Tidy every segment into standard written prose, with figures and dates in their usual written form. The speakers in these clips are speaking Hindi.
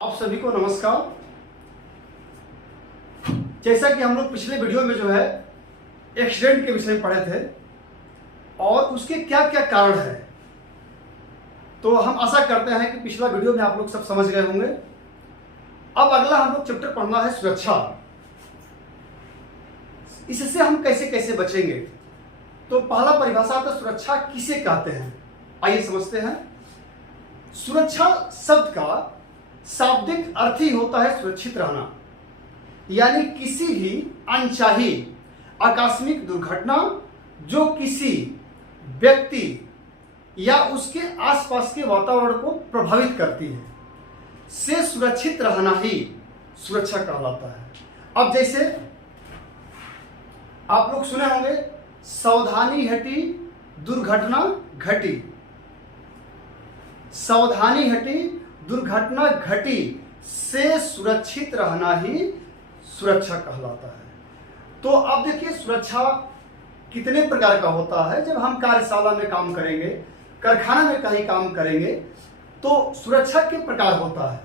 आप सभी को नमस्कार। जैसा कि हम लोग पिछले वीडियो में जो है एक्सीडेंट के विषय में पढ़े थे और उसके क्या क्या कारण है, तो हम आशा करते हैं कि पिछला वीडियो में आप लोग सब समझ गए होंगे। अब अगला हम लोग चैप्टर पढ़ना है सुरक्षा। इससे हम कैसे कैसे बचेंगे। तो पहला परिभाषा तो सुरक्षा किसे कहते हैं, आइए समझते हैं। सुरक्षा शब्द का शाब्दिक अर्थ ही होता है सुरक्षित रहना, यानी किसी भी अनचाही आकस्मिक दुर्घटना जो किसी व्यक्ति या उसके आसपास के वातावरण को प्रभावित करती है से सुरक्षित रहना ही सुरक्षा कहलाता है। अब जैसे आप लोग सुने होंगे, सावधानी हटी दुर्घटना घटी। सावधानी हटी दुर्घटना घटी से सुरक्षित रहना ही सुरक्षा कहलाता है। तो अब देखिए, सुरक्षा कितने प्रकार का होता है। जब हम कार्यशाला में काम करेंगे, कारखाना में कहीं काम करेंगे, तो सुरक्षा के प्रकार होता है।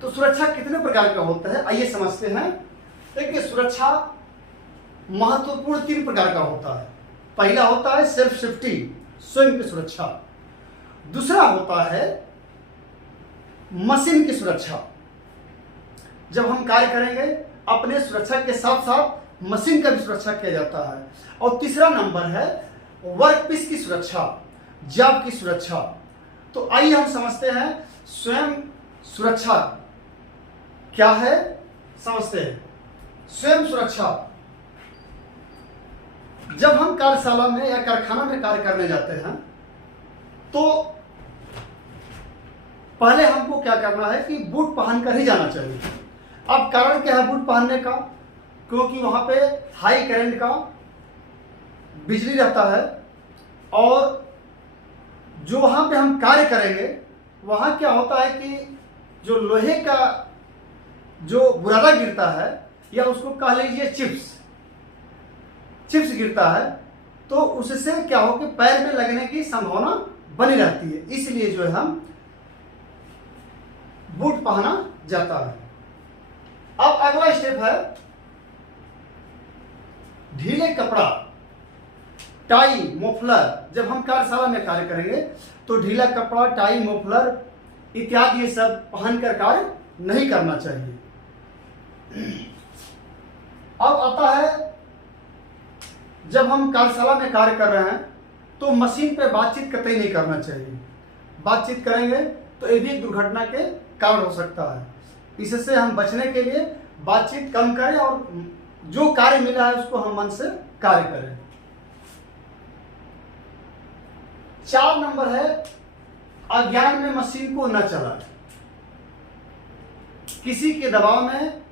तो सुरक्षा कितने प्रकार का होता है, आइए समझते हैं। देखिए, सुरक्षा महत्वपूर्ण 3 प्रकार का होता है। पहला होता है सेल्फ सेफ्टी, स्वयं की सुरक्षा। दूसरा होता है मशीन की सुरक्षा, जब हम कार्य करेंगे अपने सुरक्षा के साथ साथ मशीन का भी सुरक्षा किया जाता है। और तीसरा नंबर है वर्क पीस की सुरक्षा, जॉब की सुरक्षा। तो आइए हम समझते हैं स्वयं सुरक्षा क्या है, समझते हैं। स्वयं सुरक्षा, जब हम कार्यशाला में या कारखाना में कार्य करने जाते हैं तो पहले हमको क्या करना है कि बूट पहनकर ही जाना चाहिए। अब कारण क्या है बूट पहनने का, क्योंकि वहां पे हाई करंट का बिजली रहता है और जो वहां पे हम कार्य करेंगे वहां क्या होता है कि जो लोहे का जो बुरादा गिरता है, या उसको कह लीजिए चिप्स गिरता है, तो उससे क्या हो कि पैर में लगने की संभावना बनी रहती है। इसलिए जो है हम बूट पहना जाता है। अब अगला स्टेप है ढीले कपड़ा, टाई, मोफलर। जब हम कार्यशाला में कार्य करेंगे तो ढीला कपड़ा, टाई, मोफलर इत्यादि ये सब पहनकर कार्य नहीं करना चाहिए। अब आता है जब हम कार्यशाला में कार्य कर रहे हैं तो मशीन पे बातचीत कतई नहीं करना चाहिए। बातचीत करेंगे तो ये भी एक दुर्घटना के कारण हो सकता है। इससे हम बचने के लिए बातचीत कम करें और जो कार्य मिला है उसको हम मन से कार्य करें। 4 नंबर है अज्ञान में मशीन को न चलाएं। किसी के दबाव में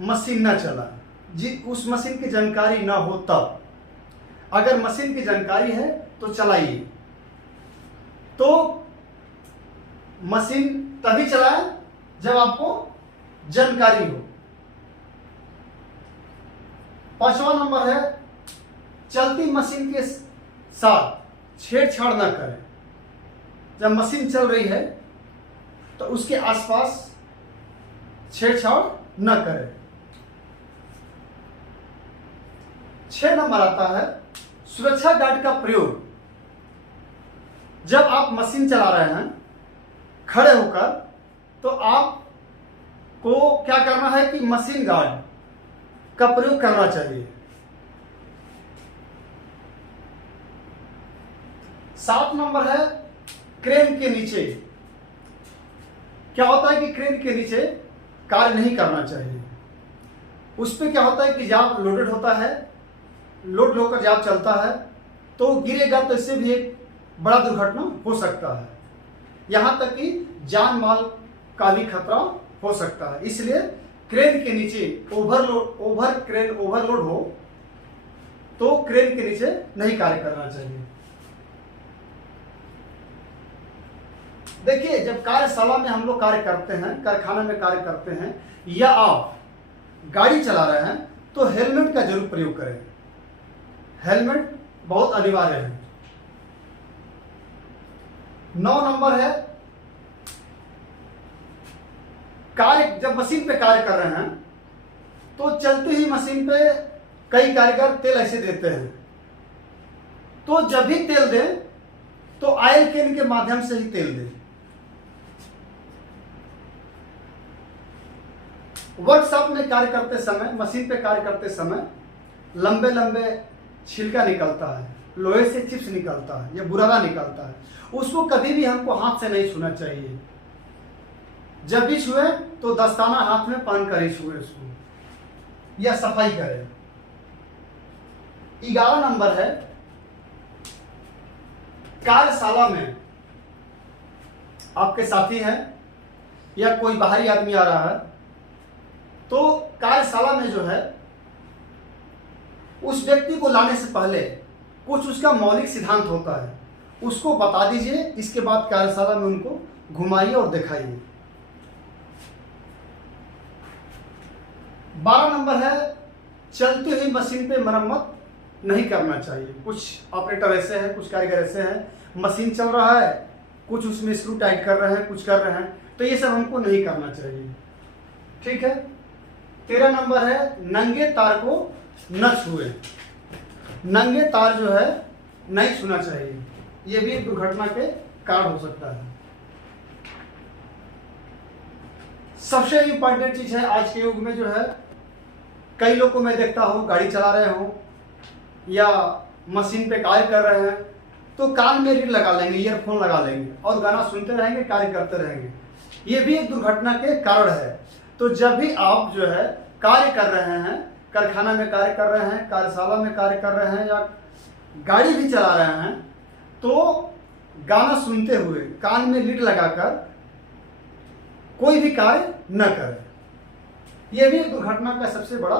मशीन न चलाएं, उस मशीन की जानकारी ना हो तब। अगर मशीन की जानकारी है तो चलाइए। तो मशीन तभी चलाएं जब आपको जानकारी हो। 5वां नंबर है चलती मशीन के साथ छेड़छाड़ ना करें। जब मशीन चल रही है तो उसके आसपास छेड़छाड़ न करें। 6 नंबर आता है सुरक्षा गार्ड का प्रयोग। जब आप मशीन चला रहे हैं खड़े होकर, तो आपको क्या करना है कि मशीन गार्ड का प्रयोग करना चाहिए। 7 नंबर है क्रेन के नीचे। क्या होता है कि क्रेन के नीचे कार्य नहीं करना चाहिए। उस पर क्या होता है कि जाप लोडेड होता है, लोड होकर जाप चलता है तो गिरेगा, तो इससे भी एक बड़ा दुर्घटना हो सकता है। यहां तक कि जान माल का भी खतरा हो सकता है। इसलिए क्रेन के नीचे क्रेन ओवरलोड हो तो क्रेन के नीचे नहीं कार्य करना चाहिए। देखिए, जब कार्यशाला में हम लोग कार्य करते हैं, कारखाना में कार्य करते हैं, या आप गाड़ी चला रहे हैं तो हेलमेट का जरूर प्रयोग करें। हेलमेट बहुत अनिवार्य है। 9 नंबर है जब मशीन पे कार्य कर रहे हैं तो चलती हुई मशीन पे कई कारीगर तेल ऐसे देते हैं, तो जब भी तेल दें तो ऑयल कैन के माध्यम से ही तेल दें। वर्कशॉप में कार्य करते समय, मशीन पे कार्य करते समय लंबे लंबे छिलका निकलता है, लोहे से चिप्स निकलता है या बुरादा निकलता है, उसको कभी भी हमको हाथ से नहीं छूना चाहिए। जब भी छुए तो दस्ताना हाथ में पहन कर ही छुए उसको, या सफाई करें। 11 नंबर है, कार्यशाला में आपके साथी हैं या कोई बाहरी आदमी आ रहा है, तो कार्यशाला में जो है उस व्यक्ति को लाने से पहले कुछ उसका मौलिक सिद्धांत होता है, उसको बता दीजिए। इसके बाद कार्यशाला में उनको घुमाइए और दिखाइए। 12 नंबर है, चलती हुई मशीन पे मरम्मत नहीं करना चाहिए। कुछ ऑपरेटर ऐसे हैं, कुछ कारीगर ऐसे हैं, मशीन चल रहा है, कुछ उसमें स्क्रू टाइट कर रहे हैं, कुछ कर रहे हैं, तो ये सब हमको नहीं करना चाहिए। ठीक है। 13 नंबर है, नंगे तार को न छुए। नंगे तार जो है नहीं छूना चाहिए, ये भी एक दुर्घटना के कारण हो सकता है। सबसे इंपॉर्टेंट चीज है आज के युग में जो है, कई लोग को मैं देखता हूँ गाड़ी चला रहे हो या मशीन पे कार्य कर रहे हैं तो कान में रीड लगा लेंगे, ईयरफोन लगा लेंगे और गाना सुनते रहेंगे, कार्य करते रहेंगे। ये भी एक दुर्घटना के कारण है। तो जब भी आप जो है कार्य कर रहे हैं, कारखाना में कार्य कर रहे हैं, कार्यशाला में कार्य कर रहे हैं या गाड़ी भी चला रहे हैं, तो गाना सुनते हुए कान में लीड लगाकर कोई भी कार्य न करें। यह भी दुर्घटना का सबसे बड़ा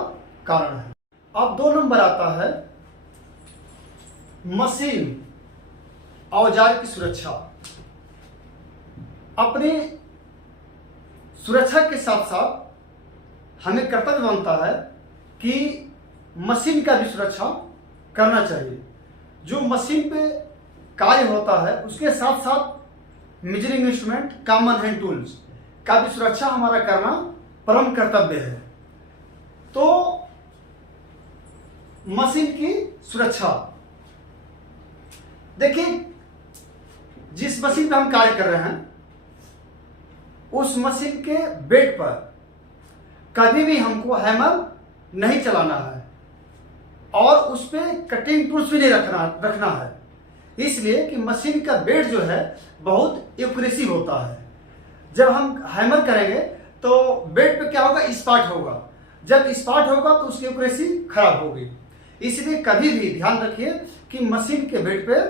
कारण है। अब 2 नंबर आता है, मशीन औजार की सुरक्षा। अपनी सुरक्षा के साथ साथ हमें कर्तव्य बनता है कि मशीन का भी सुरक्षा करना चाहिए। जो मशीन पे कार्य होता है उसके साथ साथ measuring instrument, common hand tools का भी सुरक्षा हमारा करना परम कर्तव्य है। तो मशीन की सुरक्षा, देखिए जिस मशीन पे हम कार्य कर रहे हैं उस मशीन के बेड पर कभी भी हमको हैमर नहीं चलाना है और उस पे कटिंग टूल्स भी नहीं रखना है। इसलिए कि मशीन का बेड जो है बहुत एक्यूरेसी होता है। जब हम हैमर करेंगे तो बेड पे क्या होगा, स्पार्ट होगा। जब स्पार्ट होगा तो उसकी एक्यूरेसी खराब होगी। इसलिए कभी भी ध्यान रखिए कि मशीन के बेड पे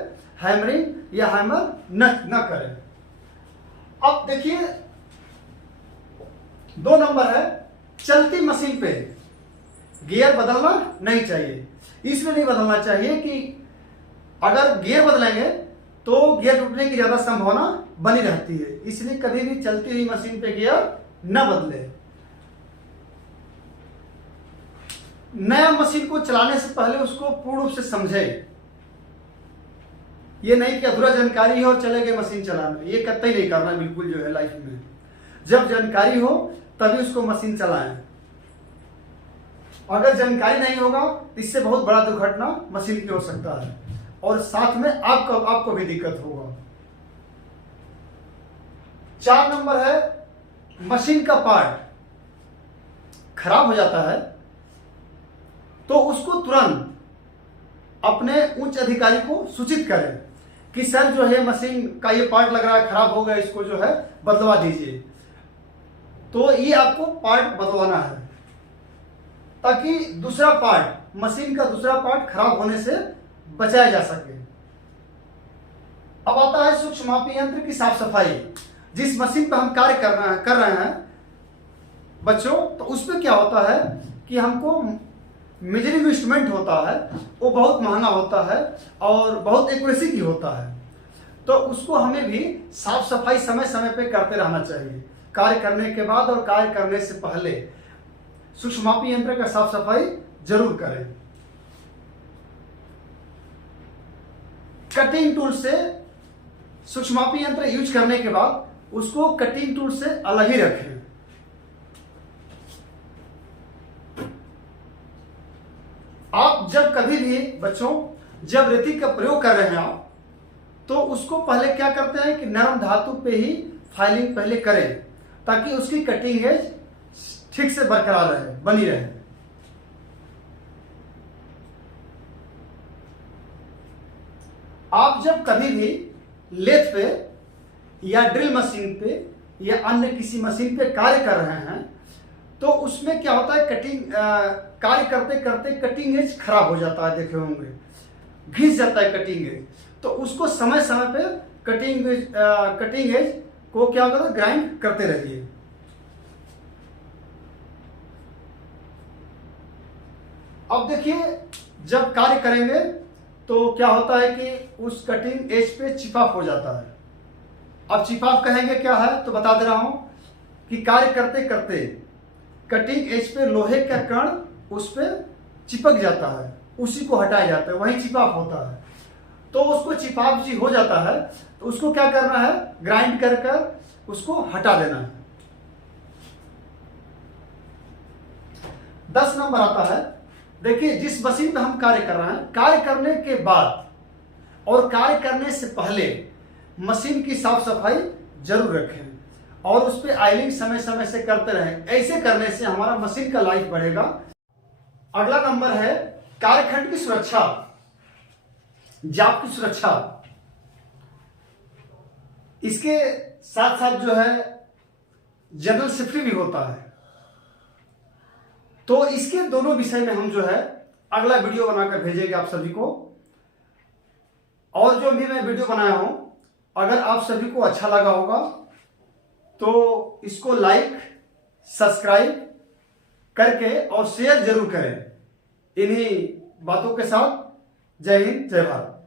हैमरिंग या हैमर न करें। अब देखिए 2 नंबर है, चलती मशीन पे गियर बदलना नहीं चाहिए। इसलिए नहीं बदलना चाहिए कि अगर गियर बदलेंगे तो गियर टूटने की ज्यादा संभावना बनी रहती है। इसलिए कभी भी चलती हुई मशीन पे गियर न बदले। नया मशीन को चलाने से पहले उसको पूर्ण रूप से समझे। ये नहीं कि अधूरा जानकारी हो और चले गए मशीन चलाने, ये कतई नहीं करना बिल्कुल जो है लाइफ में। जब जानकारी हो तभी उसको मशीन चलाएं। अगर जानकारी नहीं होगा तो इससे बहुत बड़ा दुर्घटना मशीन की हो सकता है और साथ में आपको भी दिक्कत होगा। 4 नंबर है, मशीन का पार्ट खराब हो जाता है तो उसको तुरंत अपने उच्च अधिकारी को सूचित करें कि सर जो है मशीन का ये पार्ट लग रहा है, खराब हो गया, इसको जो है बदलवा दीजिए। तो ये आपको पार्ट बदलवाना है ताकि दूसरा पार्ट, मशीन का दूसरा पार्ट खराब होने से बचाया जा सके। अब आता है सूक्ष्म मापी यंत्र की साफ सफाई। जिस मशीन पर हम कार्य कर रहे हैं बच्चों, तो उसमें क्या होता है कि हमको मेजरिंग इंस्ट्रूमेंट होता है, वो बहुत महंगा होता है और बहुत एक्यूरेसी की होता है। तो उसको हमें भी साफ सफाई समय समय पे करते रहना चाहिए। कार्य करने के बाद और कार्य करने से पहले सूक्ष्म मापी यंत्र का साफ सफाई जरूर करें। कटिंग टूल से सूक्ष्म मापी यंत्र यूज करने के बाद उसको कटिंग टूल से अलग ही रखें। आप जब कभी भी बच्चों जब रेती का प्रयोग कर रहे हैं आप, तो उसको पहले क्या करते हैं कि नरम धातु पे ही फाइलिंग पहले करें, ताकि उसकी कटिंग एज ठीक से बरकरार रहे, बनी रहे। आप जब कभी भी लेथ पे या ड्रिल मशीन पे या अन्य किसी मशीन पे कार्य कर रहे हैं, तो उसमें क्या होता है, कटिंग कार्य करते करते कटिंग एज खराब हो जाता है, देखे होंगे घिस जाता है कटिंग एज। तो उसको समय समय पे कटिंग एज को क्या होगा, ग्राइंड करते रहिए। अब देखिए जब कार्य करेंगे तो क्या होता है कि उस कटिंग एज पे चिपक हो जाता है। अब चिपक कहेंगे क्या है, तो बता दे रहा हूं कि कार्य करते करते कटिंग एज पे लोहे का कण उस पे चिपक जाता है, उसी को हटाया जाता है, वहीं चिपक होता है। तो उसको चिपक जी हो जाता है, तो उसको क्या करना है, ग्राइंड कर कर उसको हटा देना है। 10 नंबर आता है, देखिए जिस मशीन में हम कार्य कर रहे हैं, कार्य करने के बाद और कार्य करने से पहले मशीन की साफ सफाई जरूर रखें और उस पर ऑयलिंग समय समय से करते रहें। ऐसे करने से हमारा मशीन का लाइफ बढ़ेगा। अगला नंबर है कार्यखंड की सुरक्षा, जाप की सुरक्षा। इसके साथ साथ जो है जनरल सेफ्टी भी होता है। तो इसके दोनों विषय में हम जो है अगला वीडियो बनाकर भेजेंगे आप सभी को। और जो भी मैं वीडियो बनाया हूं, अगर आप सभी को अच्छा लगा होगा तो इसको लाइक सब्सक्राइब करके और शेयर जरूर करें। इन्हीं बातों के साथ जय हिंद जय भारत।